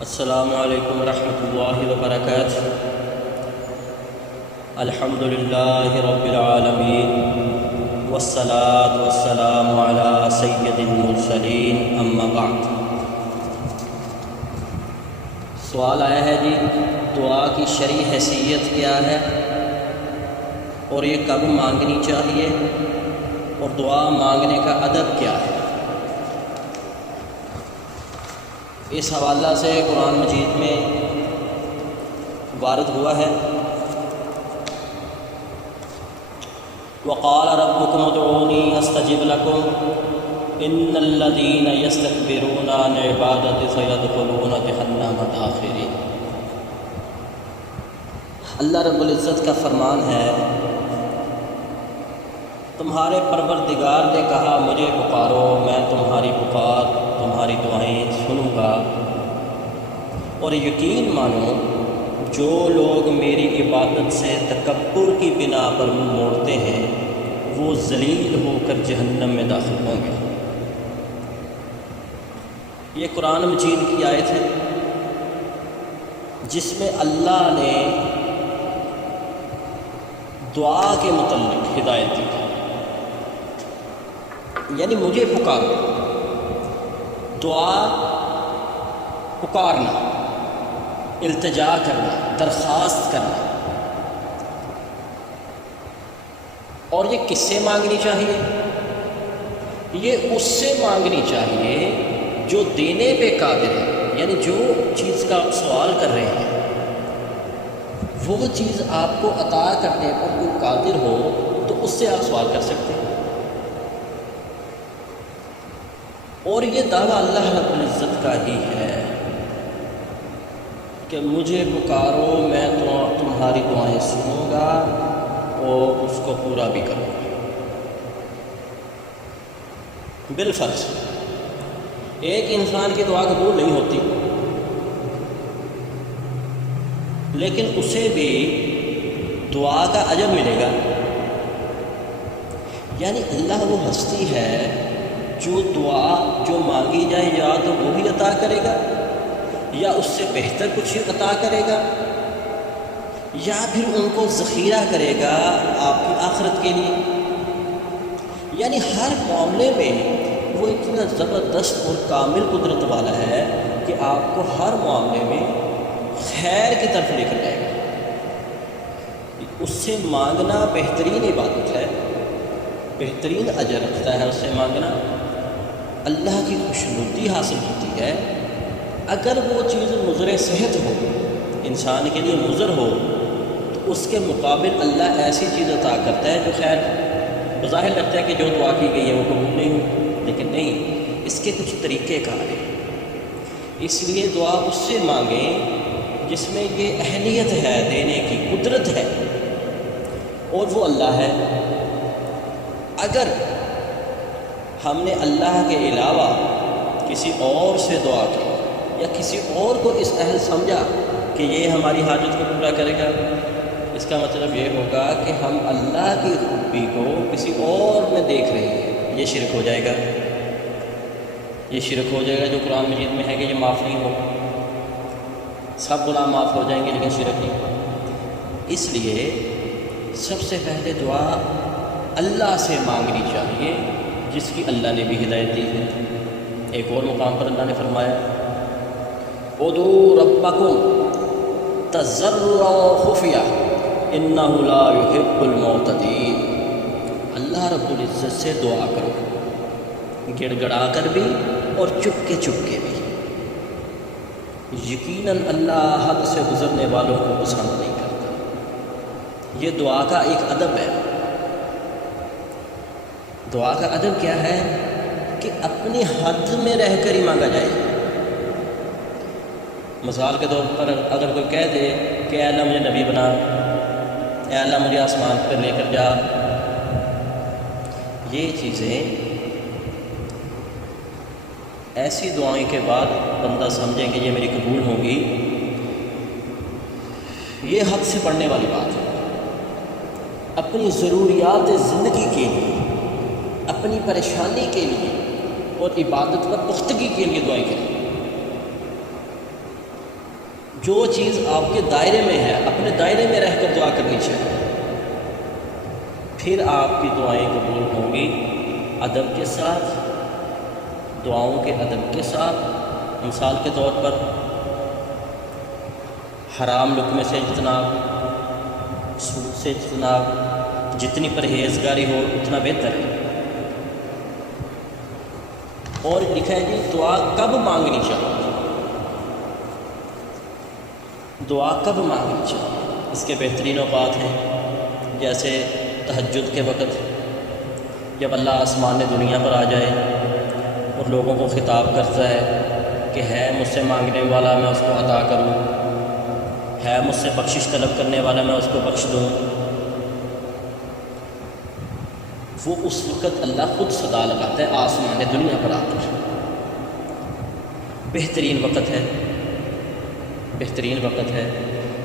السلام علیکم ورحمۃ اللہ وبرکاتہ۔ الحمد للہ رب العالمین والصلاة والسلام علی سید المرسلین، اما بعد۔ سوال آیا ہے جی، دعا کی شرعی حیثیت کیا ہے اور یہ کب مانگنی چاہیے اور دعا مانگنے کا ادب کیا ہے؟ اس حوالہ سے قرآن مجید میں وارد ہوا ہے، وقال ربكم ادعوني استجب لكم ان الذين يستكبرون عن عبادتي سيدخلون جہنم داخرين۔ اللہ رب العزت کا فرمان ہے، تمہارے پروردگار نے کہا مجھے پکارو، میں تمہاری پکار، تمہاری دعائیں سنوں گا، اور یقین مانو جو لوگ میری عبادت سے تکبر کی بنا پر منہ موڑتے ہیں وہ ذلیل ہو کر جہنم میں داخل ہوں گے۔ یہ قرآن مجید کی آیت ہے جس میں اللہ نے دعا کے متعلق ہدایت دی، یعنی مجھے پکارو، دعا پکارنا، التجا کرنا، درخواست کرنا، اور یہ کس سے مانگنی چاہیے؟ یہ اس سے مانگنی چاہیے جو دینے پہ قادر ہے، یعنی جو چیز کا آپ سوال کر رہے ہیں وہ چیز آپ کو عطا کرنے پر کوئی قادر ہو تو اس سے آپ سوال کر سکتے ہیں۔ اور یہ دعویٰ اللہ رب العزت کا ہی ہے کہ مجھے پکارو، میں تمہاری دعائیں سنوں گا اور اس کو پورا بھی کروں گا۔ بالفرض ایک انسان کی دعا قبول نہیں ہوتی، لیکن اسے بھی دعا کا اجر ملے گا، یعنی اللہ وہ ہستی ہے جو دعا جو مانگی جائے یا تو وہی عطا کرے گا یا اس سے بہتر کچھ عطا کرے گا، یا پھر ان کو ذخیرہ کرے گا آپ کی آخرت کے لیے۔ یعنی ہر معاملے میں وہ اتنا زبردست اور کامل قدرت والا ہے کہ آپ کو ہر معاملے میں خیر کی طرف لے کر جائے گا۔ اس سے مانگنا بہترین عبادت ہے، بہترین اجر رکھتا ہے اس سے مانگنا، اللہ کی خوشنودی حاصل ہوتی ہے۔ اگر وہ چیز مضر صحت ہو، انسان کے لیے مضر ہو، تو اس کے مقابل اللہ ایسی چیز عطا کرتا ہے جو خیر بظاہر لگتا ہے کہ جو دعا کی گئی ہے وہ قبول نہیں ہو، لیکن نہیں، اس کے کچھ طریقے کار ہیں۔ اس لیے دعا اس سے مانگیں جس میں یہ اہلیت ہے، دینے کی قدرت ہے، اور وہ اللہ ہے۔ اگر ہم نے اللہ کے علاوہ کسی اور سے دعا کی یا کسی اور کو اس اہل سمجھا کہ یہ ہماری حاجت کو پورا کرے گا، اس کا مطلب یہ ہوگا کہ ہم اللہ کی خوبی کو کسی اور میں دیکھ رہے ہیں، یہ شرک ہو جائے گا۔ یہ شرک ہو جائے گا جو قرآن مجید میں ہے کہ یہ معاف نہیں ہوگا، سب گناہ معاف ہو جائیں گے لیکن شرک نہیں۔ اس لیے سب سے پہلے دعا اللہ سے مانگنی چاہیے جس کی اللہ نے بھی ہدایت دی ہے۔ ایک اور مقام پر اللہ نے فرمایا، ادعوا ربکم تضرعا وخفیا انہ لا یحب المعتدین۔ اللہ رب العزت سے دعا کرو، گڑ گڑا کر بھی اور چپ کے بھی۔ یقیناً اللہ حد سے گزرنے والوں کو پسند نہیں کرتا۔ یہ دعا کا ایک ادب ہے۔ دعا کا ادب کیا ہے کہ اپنی حد میں رہ کر ہی مانگا جائے۔ مثال کے طور پر اگر کوئی کہہ دے کہ اے اللہ مجھے نبی بنا، اے اللہ مجھے آسمان پر لے کر جا، یہ چیزیں ایسی دعائیں کے بعد بندہ سمجھیں کہ یہ میری قبول ہوں گی، یہ حد سے بڑھنے والی بات ہے۔ اپنی ضروریات زندگی کے لیے، اپنی پریشانی کے لیے اور عبادت پر پختگی کے لیے دعائیں کریں۔ جو چیز آپ کے دائرے میں ہے اپنے دائرے میں رہ کر دعا کرنی چاہیے، پھر آپ کی دعائیں قبول ہوں گی ادب کے ساتھ، دعاؤں کے ادب کے ساتھ۔ مثال کے طور پر حرام لقمے سے اجتناب، سود سے اجتناب، جتنی پرہیزگاری ہو اتنا بہتر ہے۔ اور لکھا ہے جی دعا کب مانگنی چاہیے، دعا کب مانگنی چاہیے؟ اس کے بہترین اوقات ہیں، جیسے تہجد کے وقت، جب اللہ آسمان دنیا پر آ جائے اور لوگوں کو خطاب کرتا ہے کہ ہے مجھ سے مانگنے والا میں اس کو عطا کروں، ہے مجھ سے بخشش طلب کرنے والا میں اس کو بخش دوں، وہ اس وقت اللہ خود صدا لگاتا ہے آسمان دنیا پر آ کر۔ بہترین وقت ہے، بہترین وقت ہے۔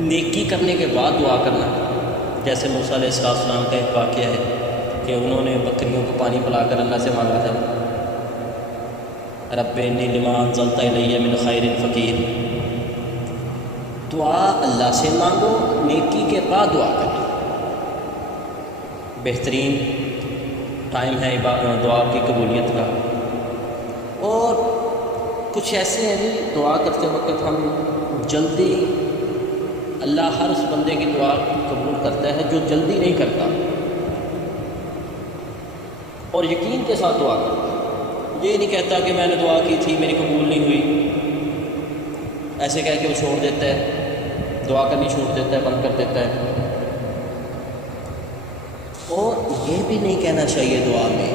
نیکی کرنے کے بعد دعا کرنا، جیسے موسیٰ علیہ السلام کا ایک واقعہ ہے کہ انہوں نے بکریوں کو پانی پلا کر اللہ سے مانگا تھا، رب انی لما انزلت الی من خیر فقیر۔ دعا اللہ سے مانگو، نیکی کے بعد دعا کرو۔ بہترین ٹائم ہے دعا کی قبولیت کا۔ اور کچھ ایسے ہیں بھی دعا کرتے وقت ہم جلدی، اللہ ہر اس بندے کی دعا قبول کرتا ہے جو جلدی نہیں کرتا اور یقین کے ساتھ دعا کرتا ہے، یہ نہیں کہتا کہ میں نے دعا کی تھی میری قبول نہیں ہوئی، ایسے کہہ کے وہ چھوڑ دیتا ہے، دعا کرنی چھوڑ دیتا ہے، بند کر دیتا ہے۔ اور یہ بھی نہیں کہنا چاہیے دعا میں،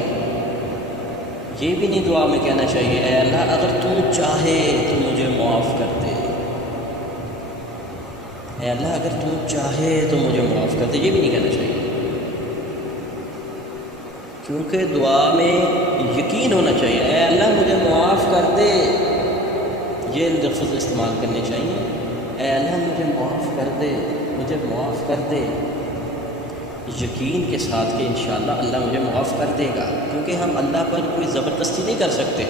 یہ بھی نہیں دعا میں کہنا چاہیے اے اللہ اگر تو چاہے تو مجھے معاف کر دے، اے اللہ اگر تو چاہے تو مجھے معاف کر دے، یہ بھی نہیں کہنا چاہیے، کیونکہ دعا میں یقین ہونا چاہیے، اے اللہ مجھے معاف کر دے، یہ لفظ استعمال کرنے چاہیے، اے اللہ مجھے معاف کر دے، مجھے معاف کر دے، یقین کے ساتھ کہ انشاءاللہ اللہ مجھے معاف کر دے گا، کیونکہ ہم اللہ پر کوئی زبردستی نہیں کر سکتے،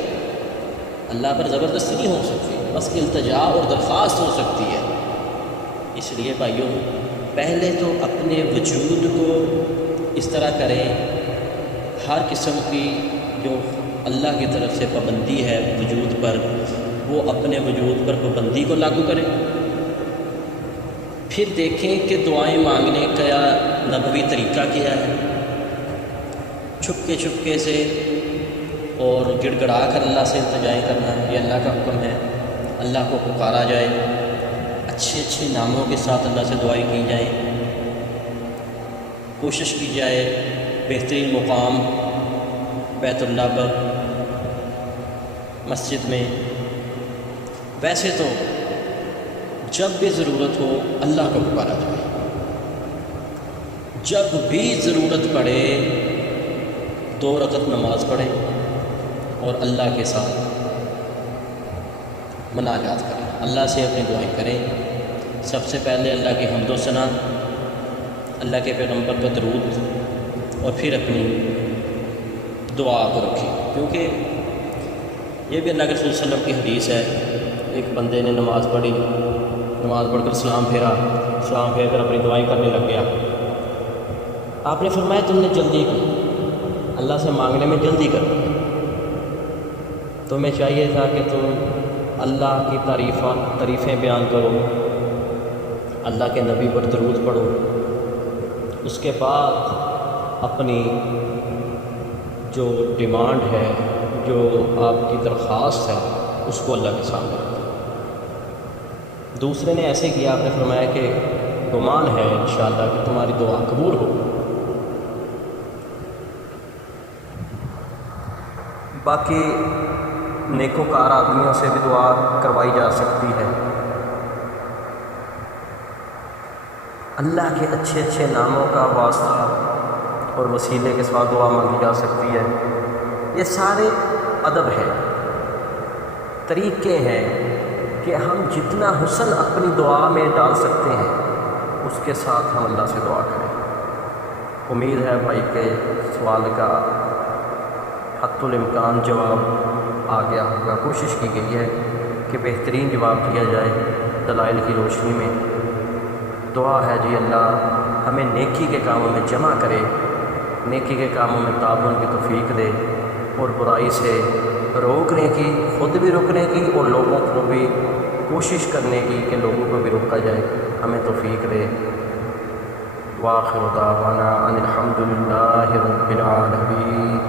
اللہ پر زبردستی نہیں ہو سکتی، بس التجا اور درخواست ہو سکتی ہے۔ اس لیے بھائیوں پہلے تو اپنے وجود کو اس طرح کریں، ہر قسم کی جو اللہ کی طرف سے پابندی ہے وجود پر، وہ اپنے وجود پر پابندی کو لاگو کریں، پھر دیکھیں کہ دعائیں مانگنے کا نبوی طریقہ کیا ہے، چھپکے سے اور گڑ گڑا کر اللہ سے التجائیں کرنا، یہ اللہ کا حکم ہے، اللہ کو پکارا جائے، اچھے اچھے ناموں کے ساتھ اللہ سے دعائیں کی جائیں، کوشش کی جائے بہترین مقام بیت اللہ پر، مسجد میں۔ ویسے تو جب بھی ضرورت ہو اللہ کو پکارا جائے، جب بھی ضرورت پڑے 2 رکعت نماز پڑھیں اور اللہ کے ساتھ مناجات کریں، اللہ سے اپنی دعائیں کریں۔ سب سے پہلے اللہ کی حمد و ثنا، اللہ کے پیغمبر پر درود، اور پھر اپنی دعا کو رکھیں، کیونکہ یہ بھی اللہ کے رسول صلی اللہ علیہ وسلم کی حدیث ہے، ایک بندے نے نماز پڑھی، نماز پڑھ کر سلام پھیرا، سلام پھیر کر اپنی دعائیں کرنے لگ گیا، آپ نے فرمایا تم نے جلدی کی، اللہ سے مانگنے میں جلدی کر، تمہیں چاہیے تھا کہ تم اللہ کی تعریفیں بیان کرو، اللہ کے نبی پر درود پڑھو، اس کے بعد اپنی جو ڈیمانڈ ہے، جو آپ کی درخواست ہے، اس کو اللہ کے سامنے رکھو۔ دوسرے نے ایسے کیا، آپ نے فرمایا کہ گمان ہے انشاءاللہ کہ تمہاری دعا قبول ہو۔ باقی نیکوکار آدمیوں سے بھی دعا کروائی جا سکتی ہے، اللہ کے اچھے اچھے ناموں کا واسطہ اور وسیلے کے ساتھ دعا مانگی جا سکتی ہے۔ یہ سارے ادب ہیں، طریقے ہیں کہ ہم جتنا حسن اپنی دعا میں ڈال سکتے ہیں اس کے ساتھ ہم اللہ سے دعا کریں۔ امید ہے بھائی کہ سوال کا حتی الامکان جواب آ گیا ہوگا، کوشش کی گئی ہے کہ بہترین جواب دیا جائے دلائل کی روشنی میں۔ دعا ہے جی اللہ ہمیں نیکی کے کاموں میں جمع کرے، نیکی کے کاموں میں تعاون کی توفیق دے، اور برائی سے روکنے کی، خود بھی روکنے کی اور لوگوں کو بھی کوشش کرنے کی کہ لوگوں کو بھی روکا جائے، ہمیں توفیق دے۔ وآخر دعوانا ان الحمد للہ رب العالمین۔